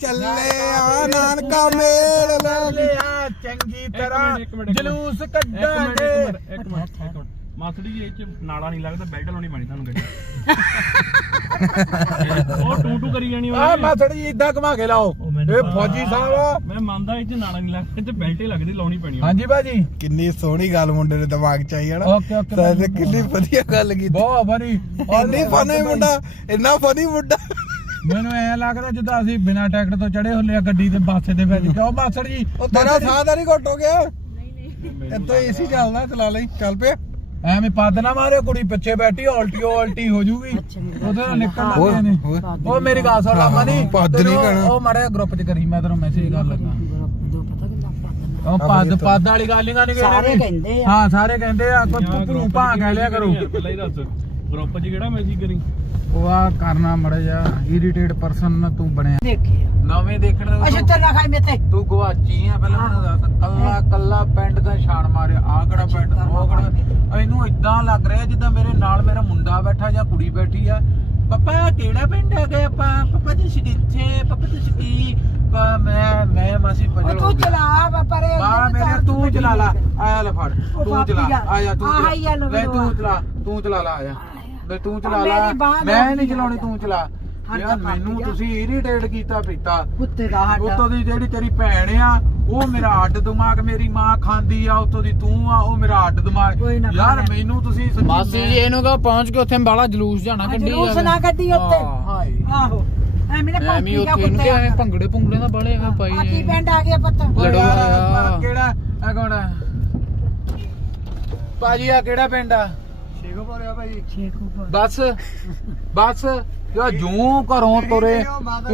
ਚੱਲੇ ਆ ਨਾਨਕਾ ਮੇਲ ਲੈ ਲਿਆ ਚੰਗੀ ਤਰ੍ਹਾਂ। ਜਲੂਸ ਕੱਢਾਂਗੇ। ਇੱਕ ਮਿੰਟ ਇੱਕ ਮਿੰਟ। ਮਾਸੜੀ ਜੀ ਇਹ ਚ ਨਾਲਾ ਨਹੀਂ ਲੱਗਦਾ ਬੈਲਟ ਲਾਉਣੀ ਪੈਣੀ ਤੁਹਾਨੂੰ ਗੱਡੀ ਉਹ ਟੂ ਟੂ ਕਰੀ ਜਾਣੀ ਆ ਉਹਨੇ। ਮਾਸੜ ਜੀ ਇਦਾਂ ਘੁਮਾ ਕੇ ਲਾਓ। ਉਹ ਮੈਨੂੰ ਇਹ। ਫੌਜੀ ਸਾਹਿਬ ਆ। ਮੈਂ ਮੰਨਦਾ ਇਹ ਚ ਨਾਲਾ ਨਹੀਂ ਲੱਗਦਾ ਇਹ ਚ ਬੈਲਟ ਹੀ ਲੱਗਦੀ ਲਾਉਣੀ ਪੈਣੀ। ਹਾਂਜੀ ਭਾਜੀ। ਕਿੰਨੀ ਸੋਹਣੀ ਗੱਲ ਮੁੰਡੇ ਦੇ ਦਿਮਾਗ ਚ ਆਈ ਹੈ ਨਾ। ਓਕੇ ਓਕੇ ਸਾਰੇ ਕਿੰਨੀ ਵਧੀਆ ਗੱਲ ਕੀਤੀ। ਬਹੁਤ ਬਣੀ ਇੰਨੀ ਫਨੀ ਮੁੰਡਾ ਇੰਨਾ ਫਨੀ ਮੁੰਡਾ। ਮੈਨੂੰ ਐ ਲੱਗਦਾ ਜਿੱਦਾਂ ਅਸੀਂ ਬਿਨਾਂ ਟਿਕਟ ਤੋਂ ਚੜੇ ਹੁੰਦੇ ਆ ਗੱਡੀ ਤੇ ਬੱਸ ਦੇ ਵਿੱਚ। ਕਿਉਂ ਮਾਸੜ ਜੀ? ਉਹ ਤੇਰਾ ਸਾਹ ਤਾਂ ਨਹੀਂ ਘੁੱਟ ਹੋ ਗਿਆ। ਇੱਥੇ ਏਸੀ ਚੱਲਦਾ ਚਲਾ ਲਈ। ਚੱਲ ਪਿਆ। ਐਵੇਂ ਪੱਦ ਨਾ ਮਾਰਿਓ ਕੁੜੀ ਪਿੱਛੇ ਬੈਠੀ ਉਲਟੀ ਉਲਟੀ ਹੋ ਜੂਗੀ। ਉਹਦੇ ਨਾਲ ਨਿਕਲ ਲੱਗੇ ਨੇ। ਉਹ ਮੇਰੀ ਗੱਲ ਸੁਣ ਲਾਮਾ ਨਹੀਂ ਪੱਦ ਨਹੀਂ ਕਹਿਣਾ। ਉਹ ਮੜੇ ਗਰੁੱਪ 'ਚ ਕਰੀ ਮੈਂ ਤੈਨੂੰ ਮੈਸੇਜ ਕਰ ਲੱਗਾ ਉਹ ਪੱਦ ਪੱਦ ਵਾਲੀ ਗੱਲ ਨਹੀਂ ਕਰਨੀ ਸਾਰੇ ਕਹਿੰਦੇ ਆ। ਹਾਂ ਸਾਰੇ ਕਹਿੰਦੇ ਆ ਕੋਈ ਭੂ ਭਾ ਕਹਿ ਲਿਆ ਕਰੋ। ਪਹਿਲਾਂ ਹੀ ਦੱਸ। ਗਰੁੱਪ 'ਚ ਕਿਹੜਾ ਮੈਸੇਜ ਕਰੀ? ਉਹ ਆ ਕਰਨਾ ਮੜਾ ਜਾ ਇਰੀਟੇਟ ਪਰਸਨ ਤੂੰ ਬਣਿਆ। ਦੇਖਿਆ ਨਵੇਂ ਦੇਖਣ ਦਾ ਅੱਛਾ ਚੱਲ ਨਾ ਖਾਈ ਮੇਤੇ ਤੂੰ। ਗਵਾਚੀ ਆ ਪਹਿਲਾਂ ਮੈਨੂੰ ਦੱਸ। ਕੱਲਾ ਕੱਲਾ ਪਿੰਡ ਦਾ ਛਾਣ ਮਾਰਿਆ ਆ ਕਿਹੜਾ ਪਿੰਡ ਉਹ ਕਿਹੜਾ ਇਹਨੂੰ ਇਦਾਂ ਲੱਗ ਰਿਹਾ ਜਿੱਦਾਂ ਮੇਰੇ ਨਾਲ ਮੇਰਾ ਮੁੰਡਾ ਬੈਠਾ ਜਾਂ ਕੁੜੀ ਬੈਠੀ ਆ। ਪਪਾ ਕਿਹੜਾ ਪਿੰਡ ਆ ਗਿਆ ਆਪਾਂ? ਪਪਾ ਤੁਸੀਂ ਕਿੱਥੇ ਪਪਾ ਤੁਸੀਂ ਕੀ ਪਾ- ਮੈਂ ਮੈਂ ਮਾਸੀ ਪਜਲ ਤੂੰ ਚਲਾ ਪਰੇ ਮੇਰੇ ਤੂੰ ਚਲਾ ਲਾ। ਆਇਆ ਲੈ ਫੜ। ਉਹ ਤੂੰ। ਆਇਆ। ਚਲਾ। ਤੂੰ ਚਲਾ। ਲਾ ਆਇਆ ਲੈ ਤੂੰ ਚਲਾ ਮੇਰੀ ਲਾ। ਬਾਂਹ ਮੈਂ ਨਹੀਂ ਚਲਾਉਣੀ। ਤੂੰ ਚਲਾ। ਹਟ ਜਾ ਯਾਰ ਮੈਨੂੰ। ਤੁਸੀਂ ਇਰੀਟੇਟ ਕੀਤਾ ਪੀਤਾ। ਕੁੱਤੇ ਦਾ ਉੱਤੋਂ ਹੱਡ ਦੀ ਜਿਹੜੀ ਤੇਰੀ ਭੈਣ ਆ ਉਹ ਮੇਰਾ ਅੱਡ ਦਿਮਾਗ ਮੇਰੀ ਮਾਂ ਖਾਂਦੀ ਆ ਉੱਤੋਂ ਦੀ ਤੂੰ ਆ ਉਹ ਮੇਰਾ ਅੱਡ ਦਿਮਾਗ। ਕੋਈ ਨਾ ਯਾਰ। ਮੈਨੂੰ ਤੁਸੀਂ ਸੱਚੀ ਮਾਸੀ ਜੀ ਇਹਨੂੰ ਕਹ ਪਹੁੰਚ ਕੇ ਉੱਥੇ ਬਾਲਾ ਜਲੂਸ ਜਾਣਾ ਆ ਕੱਢੀ ਜਲੂਸ ਨਾ ਕੱਢੀ ਉੱਤੇ ਹਾਂ, ਹਾਏ। ਆਹੋ। ਐਵੇਂ ਨਾ ਐਵੇਂ ਪਾਪੀ ਦਾ ਉੱਥੇ ਇਹਨੂੰ ਕੁੱਤੇ ਕਿਹਾ ਭੰਗੜੇ ਭੁੰਗੜੇ ਦਾ ਬਾਲੇ ਐਵੇਂ ਪਾਈ ਆ ਕੀ। ਪਿੰਡ ਆ ਗਿਆ ਪੁੱਤ? ਓ ਲੜੋ ਯਾਰ, ਯਾਰ। ਆਹ ਕਿਹੜਾ ਆ ਕੌਣ ਆ? ਭਾਜੀ ਆ ਕਿਹੜਾ ਪਿੰਡ ਆ? ਬਸ ਬਸ ਯਾ ਜੂੰ ਘਰੋਂ ਤੁਰੇ?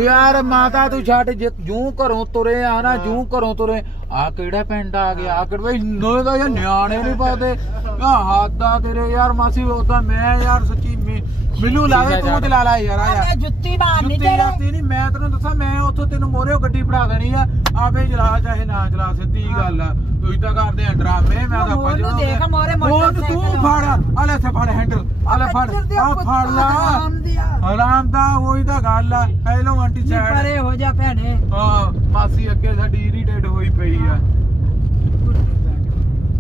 ਯਾਰ ਮਾਤਾ ਤੂੰ ਛੱਡ ਜੇ ਜੂੰ ਘਰੋਂ ਤੁਰੇ ਆ ਨਾ ਜੂੰ ਘਰੋਂ ਤੁਰੇ। ਆ ਕਿਹੜਾ ਪਿੰਡ ਆ ਗਿਆ? ਆ ਕਿਹੜਾ ਬਈ ਨੋ ਦਾ ਯਾਰ ਨਿਆਣੇ ਨਹੀਂ ਪਾਦੇ। ਆ ਹੱਦਾ ਤੇਰੇ ਯਾਰ ਮਾਸੀ ਉਹ ਤਾਂ ਮੈਂ ਯਾਰ ਸੱਚੀ ਮੈਂ- ਮੈਨੂੰ ਲੱਗਦਾ ਤੂੰ ਚਲਾ ਲੈ ਯਾਰ ਆ ਮੈਂ ਜੁੱਤੀ ਮਾਰਨੀ ਜੁੱਤੀ ਤੇਰੇ। ਜਾਤੀ ਨਹੀਂ ਮੈਂ ਤੈਨੂੰ ਦੱਸਾਂ ਮੈਂ ਉੱਥੋਂ ਤੈਨੂੰ ਮੋਰਿਓ ਗੱਡੀ ਫੜਾ ਦੇਣੀ ਆ। ਆਪੇ ਚਲਾ ਚਾਹੇ ਨਾ ਚਲਾ ਸਿੱਧੀ ਗੱਲ ਆ। ਤੂੰ ਇਦਾਂ ਕਰਦੇ ਆ ਡਰਾਮੇ ਮੈਂ ਤਾਂ ਮੋਰ ਨੂੰ ਦੇਖ, ਮੋਰੇ ਤੂੰ ਮੋਟਰਸਾਈਕਲ ਫੜ ਆ ਲੈ ਸੇ ਫੜ ਹੈਂਡਲ ਆ ਲੈ ਫੜ ਆ ਫੜ ਲਾ। ਆਰਾਮ ਦਾ ਉਹੀ ਤਾਂ ਗੱਲ ਆ। ਹੈਲੋ ਆਂਟੀ ਸਾਈਡ ਪਰੇ ਹੋ ਜਾ ਭੈਣੇ। ਹਾਂ ਮਾਸੀ ਅੱਗੇ ਸਾਡੀ ਇਰੀਟੇਟ ਹੋਈ ਪਈ ਆ।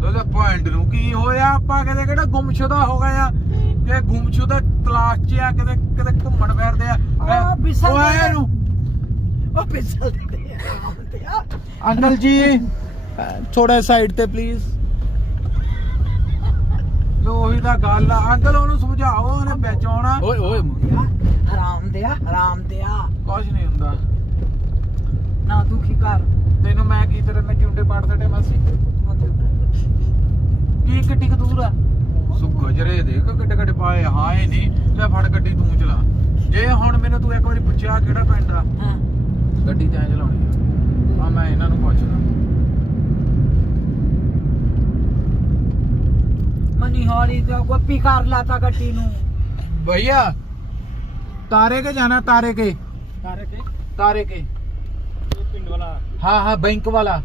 ਉਹਦੇ ਪੁਆਇੰਟ ਨੂੰ ਕੀ ਹੋਇਆ? ਆਪਾਂ ਕਦੇ ਕਿਹੜਾ ਗੁੰਮਸ਼ੁਦਾ ਹੋ ਗਏ ਆ? ਕਿ ਗੁੰਮਸ਼ੁਦਾ ਤਲਾਸ਼ 'ਚ ਆ ਕਿਤੇ ਕਿਤੇ ਘੁੰਮਣ ਫਿਰਦੇ ਆ। ਆ, ਬਿਸਲ। ਇਹਨੂੰ। ਉਹ ਪਿਸਲ ਦੇ ਅੰਕਲ ਜੀ ਥੋੜਾ ਸਾਈਡ ਤੇ ਪਲੀਜ਼ ਲੋ ਉਹੀ ਤਾਂ ਗੱਲ ਆ। ਅੰਕਲ ਉਹਨੂੰ ਸਮਝਾਓ ਉਹਨੇ ਵਿੱਚ ਆਉਣਾ। ਓਏ ਓਏ। ਹਰਾਮ ਦਿਆ ਹਰਾਮ ਦਿਆ ਕੁਝ ਨਹੀਂ ਹੁੰਦਾ। ਨਾ ਦੁਖੀ ਕਰ। ਤੈਨੂੰ ਮੈਂ ਕੀ ਤੇਰੇ ਨਾਲ ਚੁੰਡੇ ਪਾੜ ਸਟੇ ਮਾਸੀ? ਕੀ ਕਿੱਡੀ ਕੁ ਦੂਰ ਆ ਸੁੱਕੋ ਜਰੇ ਦੇਖ ਕਿੱਡੇ ਕਿੱਡੇ ਪਾਏ ਹਾਂ ਇਹ ਨਹੀਂ ਲੈ ਫੜ ਗੱਡੀ ਤੂੰ ਚਲਾ ਜੇ ਹੁਣ ਮੈਨੂੰ ਤੂੰ ਇੱਕ ਵਾਰੀ ਪੁੱਛਿਆ ਕਿਹੜਾ ਪਿੰਡ ਆ ਹਾਂ ਗੱਡੀ ਤੈਂ ਚਲਾਉਣੀ ਆ ਆ ਮੈਂ ਇਹਨਾਂ ਨੂੰ ਪੁੱਛਦਾ ਮਨੀ ਹੌਲੀ ਤੇ ਗੋਪੀ ਕਰ ਲਾਤਾ ਗੱਡੀ ਨੂੰ भैया तारे के जाना तारे के ਤਾਰੇ ਕੇ तारे के ਇਹ ਪਿੰਡ ਵਾਲਾ हाँ हाँ बैंक वाला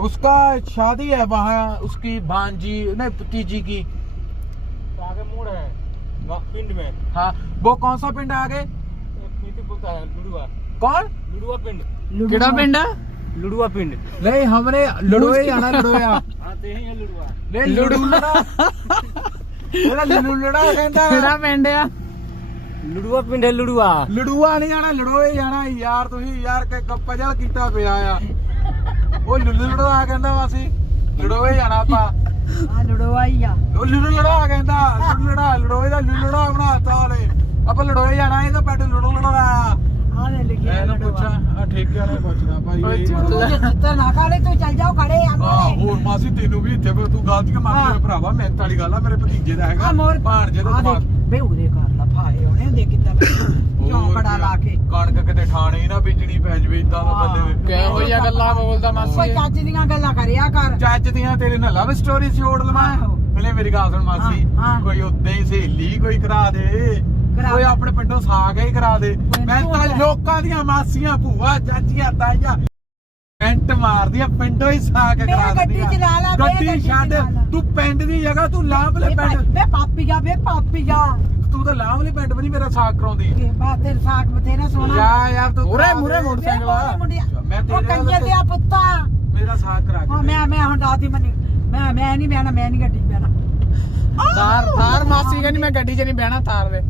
उसका शादी है वहाँ उसकी भांजी नहीं भतीजी की तो आगे मोड़ है वहाँ पिंड में हाँ वो कौन सा पिंड है आगे एक नीति बोलता है लुड़ुआ कौन लुड़ुआ पिंड ਕਿਹੜਾ ਪਿੰਡ ਆ लुड़ुआ पिंड नहीं हमने लड़ोए जाना लड़ोया आते ही है लुड़ुआ नहीं लड़ूलड़ा ਇਹਦਾ ਲੜੂਲੜਾ ਕਹਿੰਦਾ ਕਿਹੜਾ ਪਿੰਡ ਆ लुड़ुआ पिंड है लुड़ुआ ਲੜੂਆ ਨਹੀਂ ਜਾਣਾ ਲੜੋਏ ਜਾਣਾ ਯਾਰ ਤੁਸੀਂ ਯਾਰ ਕਿ ਪਜਲ ਕੀਤਾ ਪਿਆ ਆ ਉਹ ਲੜੂਲੜਾ ਕਹਿੰਦਾ ਵਾਸੀ ਲੜੋਏ ਜਾਣਾ ਆਪਾਂ। ਆ ਲੜਵਾਈ ਆ। ਉਹ ਲੜੂਲੜਾ ਕਹਿੰਦਾ ਲੜੂਲੜਾ ਲੜੋਏ ਦਾ ਲੜੂਲੜਾ ਬਣਾਤਾ ਉਹਨੇ। ਆਪਾਂ ਲੜੋਏ ਜਾਣਾ ਇਹਦਾ ਪੈਟ ਲੜੂਲੜਾ ਆ। ਲੈ ਲਿਖਿਆ ਇਹਨੂੰ ਪੁੱਛਾਂ ਆ ਠੇਕੇ ਵਾਲੇ ਪੁੱਛਦਾ ਭਾਈ ਇਹ ਤੂੰ ਜੇ ਨਾ ਕਾਲੇ ਤੂੰ ਚੱਲ ਜਾਓ ਖੜੇ ਆ ਹੋਰ ਮਾਸੀ ਤੈਨੂੰ ਵੀ ਇੱਥੇ ਤੂੰ ਗਲਤੀਆਂ ਮੰਨ ਹਾਂ। ਮੇਰੇ ਭਰਾਵਾ ਮੈਂ ਵਾਲੀ ਗੱਲ ਆ ਮੇਰੇ ਭਤੀਜੇ ਦਾ ਹੈਗਾ ਆ ਮੋਰ ਭਾਣਜੇ ਦਾ ਆ ਦਿਮਾਗ। ਦੇਖ ਬੇ ਉਹਦੇ ਘਰ ਲਾ ਫਾਏ ਉਹਨੇ ਦੇ ਕਿੱਦਾਂ। ਕਿਉਂ ਹੋਰ ਬੜਾ ਕੀ ਆ, ਲਾ ਕੇ। ਕਣਕ ਕਿਤੇ ਠਾਣੇ ਹੀ ਨਾ ਬੀਜਣੀ ਪੈ ਜਵੇ ਇਦਾਂ ਦਾ ਹਾਂ। ਬੰਦੇ ਦੇ ਗੱਲਾਂ ਬੋਲਦਾ ਕੋਈ ਮਾਸੀ ਚੱਜ ਦੀਆਂ ਗੱਲਾਂ ਕਰਿਆ ਕਰ ਚੱਜ ਦੀਆਂ ਤੇਰੇ ਨਾਲ ਲਵ ਸਟੋਰੀ ਛੋੜ ਲਵਾਂ ਆਹੋ। ਮੇਰੀ ਗੱਲ ਸੁਣ ਮਾਸੀ ਹਾਂ, ਹਾਂ। ਕੋਈ ਉੱਦਾਂ ਹੀ ਸਹੇਲੀ ਕੋਈ ਕਰਾ ਦੇ ਕਰਾ ਕੋਈ ਦੇ। ਆਪਣੇ ਪਿੰਡੋਂ ਸਾਗ ਹੀ ਕਰਾ ਦੇ ਮੈਂ ਤੂੰ ਲੈ। ਲੋਕਾਂ ਦੀਆਂ ਮਾਸੀਆਂ ਭੂਆ ਚਾਚੀਆਂ ਤਾਈਆਂ ਪੈਂਟ ਮਾਰਦੀਆਂ ਪਿੰਡੋਂ ਹੀ ਸਾਗ ਬੇ ਕਰਾ ਗੱਡੀ ਚਲਾ ਲਾ, ਬੇ ਗੱਡੀ ਗੱਡੀ ਛੱਡ ਚਲਾ ਲਾ। ਤੂੰ ਪਿੰਡ ਦੀ ਜਗ੍ਹਾ ਤੂੰ ਲਾਂਭ ਲੈ ਬੇ ਪਿੰਡ ਬੇ ਪਾਪੀਆ ਬੇ ਪਾਪੀਆ ਤੂੰ ਤਾਂ ਲਾਵਲੀ ਪਿੰਡ ਵੀ ਨਹੀਂ ਮੇਰਾ ਸਾਕ ਕਰਾਉਂਦੀ। ਕਿ ਬਾਤ ਤੇਰੇ ਸਾਕ ਬਥੇਰਾ ਸੋਹਣਾ। ਯਾ ਯਾਰ ਤੂੰ ਦੇ। ਮੂਹਰੇ ਮੋਟਰਸਾਈਕਲ ਆ। ਮੈਂ ਤੇਰੇ ਕੰਜੇ ਦਿਆ ਪੁੱਤਾ। ਮੇਰਾ ਸਾਕ ਕਰਾ ਹਾਂ ਕੇ ਮੈਂ ਮੈਂ ਹੁਣ ਦਾਦੀ ਮਨੀ ਮੈਂ ਮੈਂ ਨਹੀਂ ਬਹਿਣਾ ਮੈਂ ਨਹੀਂ ਗੱਡੀ ਬਹਿਣਾ। ਤਾਰ ਤਾਰ ਮਾਸੀ ਕਹਿੰਦੀ ਮੈਂ ਗੱਡੀ 'ਚ ਨਹੀਂ ਬਹਿਣਾ ਤਾਰ ਦੇ।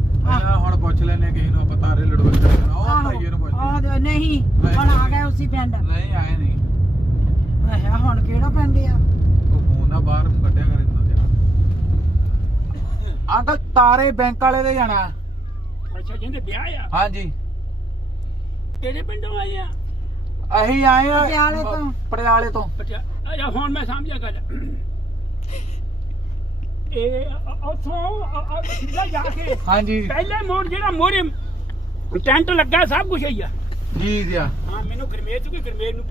ਹੁਣ ਪੁੱਛ ਲੈਨੇ ਕਿਸੇ ਨੂੰ ਆਪਾਂ ਤਾਰੇ ਲੜਵਾਈ ਕਰਨਾ ਉਹ ਭਾਈਏ ਨੂੰ ਪੁੱਛ ਆਹ ਦੇ- ਨਹੀਂ ਹੁਣ ਆ ਗਏ ਉਸੇ ਪਿੰਡ। ਨਹੀਂ ਆਏ ਨਹੀਂ। ਆਹ ਹੁਣ ਕਿਹੜਾ ਪਿੰਡ ਆ? ਉਹ ਫੋਨ ਨਾ ਬਾਹਰ ਕੱਢਿਆ ਕਰ। ਅੰਕਲ ਤਾਰੇ ਬੈਂਕ ਵਾਲੇ ਦੇ ਜਾਣਾ। ਅੱਛਾ ਜਿਹਦੇ ਵਿਆਹ ਆ। ਹਾਂਜੀ। ਕਿਹੜੇ ਪਿੰਡੋਂ ਆਏ ਆ? ਅਸੀਂ ਆਏ ਆ ਪਟਿਆਲੇ ਤੋਂ। ਪਟਿਆਲੇ ਤੋਂ। ਅੱਛਾ ਹੁਣ ਮੈਂ ਸਮਝਿਆ ਗੱਲ। ਇਹ ਉਥੋਂ ਸਿੱਧਾ ਜਾ ਕੇ। ਹਾਂਜੀ। ਪਹਿਲੇ ਮੋੜ ਜਿਹੜਾ ਮੋਰੇ ਟੈਂਟ ਲੱਗਾ ਸਭ ਕੁਝ ਹੀ ਆ। ਜੀ ਜੀ। ਹਾਂ ਮੈਨੂੰ ਗਰਮੇਜ ਕਿ ਗਰਮੇਜ ਨੂੰ